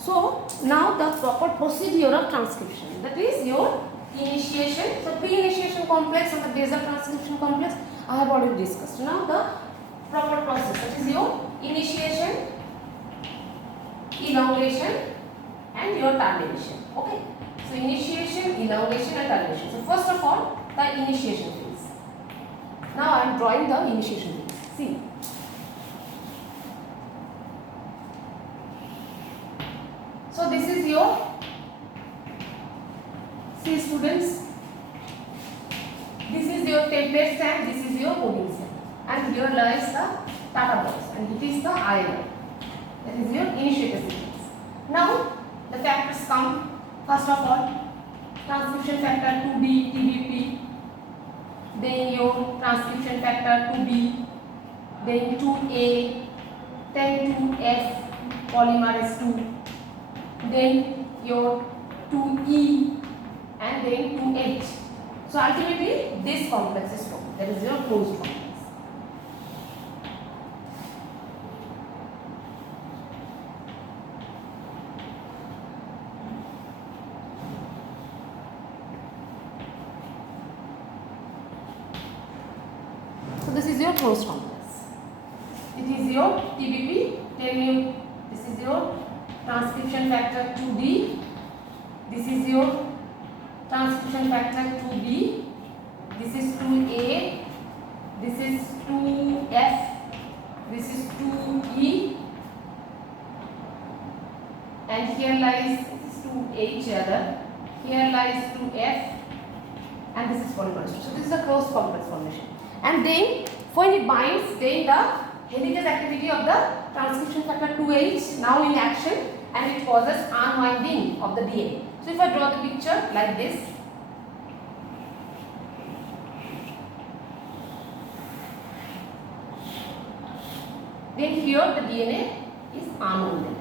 So now the proper procedure of transcription, that is your initiation. So pre-initiation complex and the basal transcription complex I have already discussed. Now the proper process, that is your initiation, elongation and your termination. Okay. So initiation, elongation and termination. So first of all, the initiation phase. Now I am drawing the initiation phase. See. So this is your, see students, this is your template stand, this is your coding stand, and here lies the data box, and it is the INR. That is your initiator sequence. Now the factors come. First of all, transcription factor 2B, TBP, then your transcription factor 2B, then 2A, then 2F, polymerase 2, then your 2E, and then 2H. So ultimately this complex is formed. That is your closed complex. So this is your closed complex. It is your TBP. Tell me, this is your transcription factor 2D. This is your transcription factor 2B. This is 2A. This is 2F. This is 2E. And here lies, this is 2H rather. Here lies 2F. And this is polymerase. So this is a closed complex formation. And then when it binds, then the helicase activity of the transcription factor 2H now in action, and it causes unwinding of the DNA. So if I draw the picture like this, then here the DNA is unwound.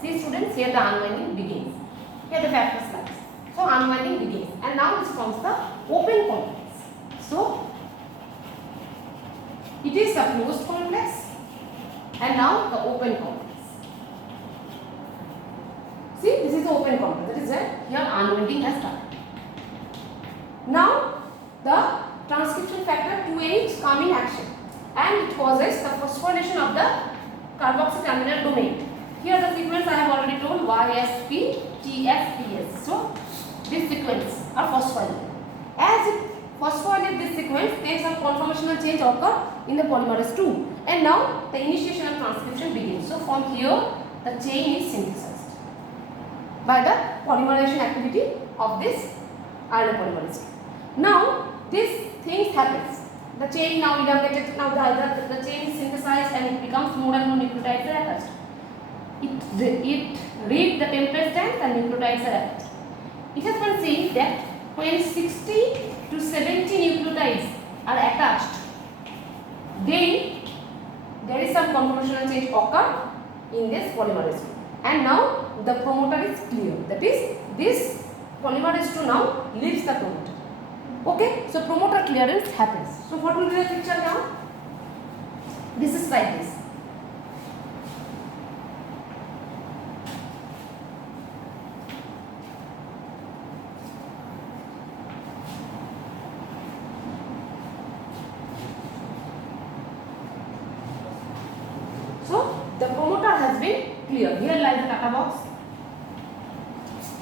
See students, here the unwinding begins. Here the factors lies. So unwinding begins, and now this forms the open complex. So it is the closed complex, and now the open complex. See, this is the open complex. That is where here unwinding has started. Now the transcription factor 2H come in action, and it causes the phosphorylation of the carboxy terminal domain. Here the sequence I have already told, YSP, TFPS. So this sequence are phosphorylated. As it phosphorylate this sequence, then some conformational change occur in the polymerase 2, and now the initiation of transcription begins. So from here the chain is synthesized by the polymerization activity of this RNA polymerase. Now this thing happens. The chain now elongated. Now the chain is synthesized and it becomes more and more nucleotides are attached. It reads the template strands and nucleotides are attached. It has been seen that when 60 to 70 nucleotides are attached, then there is some conformational change occur in this polymerase 2, and now the promoter is clear. That is, this polymerase 2 now leaves the promoter. Okay, so promoter clearance happens. So what will be the picture now? This is like this. So the promoter has been clear. Here lies the data box.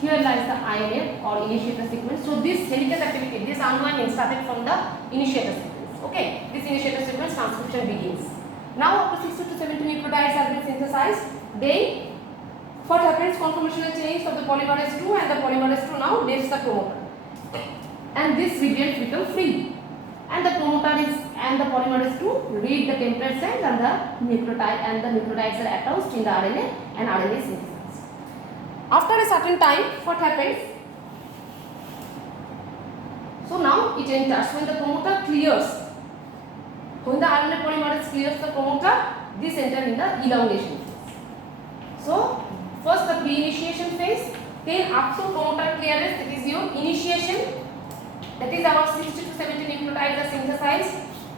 Here lies the INA or initiator sequence. So this helicase activity, this unwinding started from the initiator sequence. Okay, this initiator sequence transcription begins. Now up to 60 to 70 nucleotides have been synthesized. Then what happens? Conformational change of the polymerase 2, and the polymerase 2 now leaves the promoter, and this region becomes free. And the promoter is and the polymerase 2 read the template strands and the nucleotides are attached in the RNA, and RNA is synthesized. After a certain time, what happens? So now it enters. When the promoter clears, when the RNA polymerase clears the promoter, this enters in the elongation phase. So first the pre-initiation phase, then up to promoter clearance, that is your initiation. That is about 60 to 70 nucleotides are synthesized.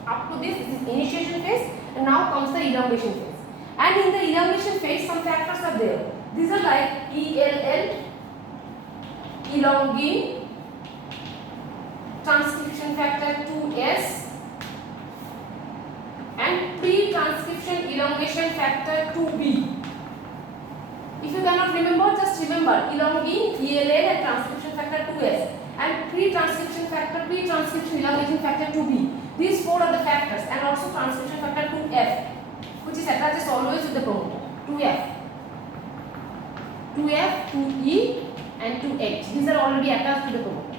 Up to this is initiation phase, and now comes the elongation phase. And in the elongation phase, some factors are there. These are like ELL, elongin, transcription factor 2S, and pre-transcription elongation factor 2B. If you cannot remember, just remember elongin, ELL, and transcription factor 2S, and pre-transcription factor, pre-transcription elongation factor 2B. These four are the factors, and also transcription factor 2F, which is attaches always with the promoter. 2F, 2E, and 2H. These are already attached to the promoter.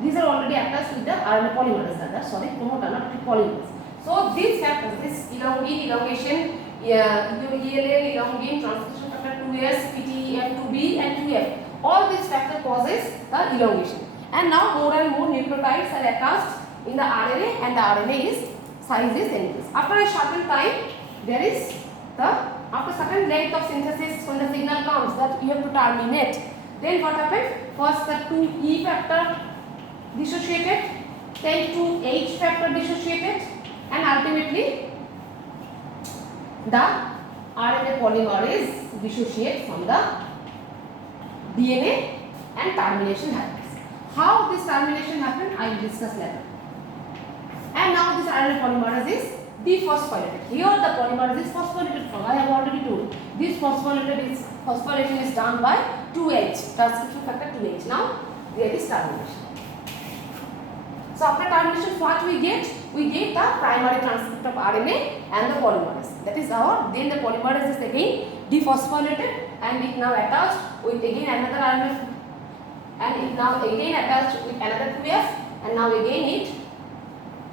These are already attached with the RNA polymerase. Sorry, promoter, not polymerase. So these factors, this elongin, elongation, ELL, elongin, transcription factor 2S, PTEF, 2B, and 2F. All these factors causes the elongation. And now more and more nucleotides are attached in the RNA, and the RNA size is increased. After a certain time, there is after certain length of synthesis, when the signal comes that you have to terminate, then what happens? First the 2E factor dissociated, then 2H factor dissociated, and ultimately the RNA polymerase dissociate from the DNA and termination happens. How this termination happens, I will discuss later. And now this RNA polymerase is dephosphorylated. Here the polymerase is phosphorylated from, I have already told. This phosphorylation is done by 2H, transcription factor 2H. Now there is termination. So after termination, what we get? We get the primary transcript of RNA and the polymerase. That is our, then the polymerase is again dephosphorylated, and it now attached with again another RNA, and it now again attached with another 2F, and now again it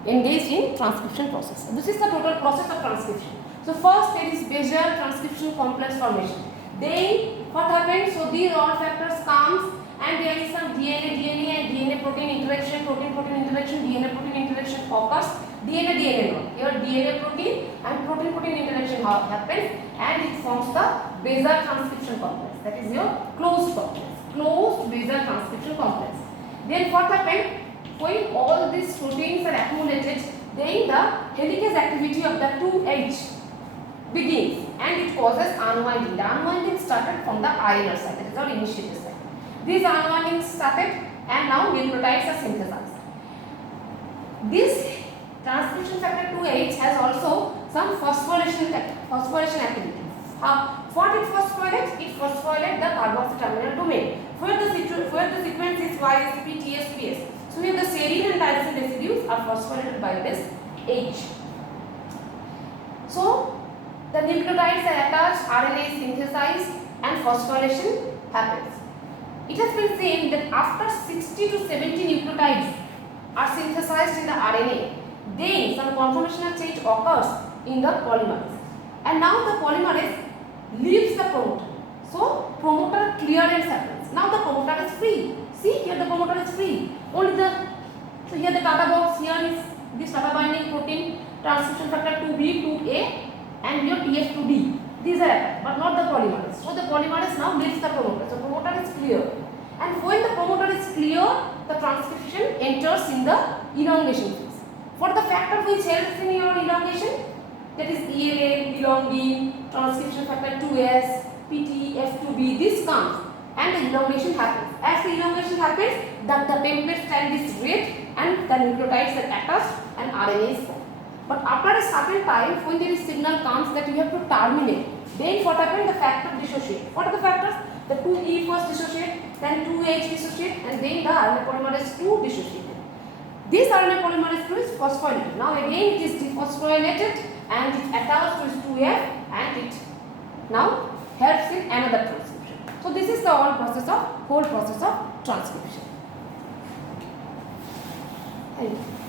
engaged in transcription process. This is the total process of transcription. So first there is basal transcription complex formation. Then what happens? So these all factors comes, and there is some DNA and DNA protein interaction, protein interaction, DNA protein interaction occurs. DNA not. Here DNA protein and protein interaction happens, and it forms the basal transcription complex. That is your closed complex, closed basal transcription complex. Then what happens? When all these proteins are accumulated, then the helicase activity of the 2H begins, and it causes unwinding. The unwinding started from the INR side, that is our initiator side. This unwinding started, and now nucleotides are synthesized. This transcription factor 2H has also some phosphorylation activity. What it phosphorylates? It phosphorylates the carboxyl terminal domain. Where the sequence is YSP, TSPS. So here the serine and tyrosine residues are phosphorylated by this H. So the nucleotides are attached, RNA is synthesized, and phosphorylation happens. It has been seen that after 60 to 70 nucleotides are synthesized in the RNA, then some conformational change occurs in the polymerase. And now the polymerase leaves the promoter. So promoter clearance happens. Now the promoter is free. See, here the promoter is free. Only so here the Tata box, here is this Tata binding protein, transcription factor 2B, 2A, and your TF2D. These are attached, but not the polymerase. So the polymerase now leaves the promoter. So promoter is clear. And when the promoter is clear, the transcription enters in the elongation phase. For the factor which helps in your elongation, that is ELL, elongin, transcription factor 2S, PTF2B, this comes and the elongation happens. As the elongation happens, the template strand is read and the nucleotides are attached and RNA is formed. But after a certain time, when there is signal comes that you have to terminate, then what happens? The factor dissociate. What are the factors? The 2E first dissociate, then 2H dissociate, and then the RNA polymerase 2 dissociated. This RNA polymerase 2 is phosphorylated. Now again it is dephosphorylated and it attaches to 2F and it now helps in another transcription. So this is the whole process of transcription. Thank you.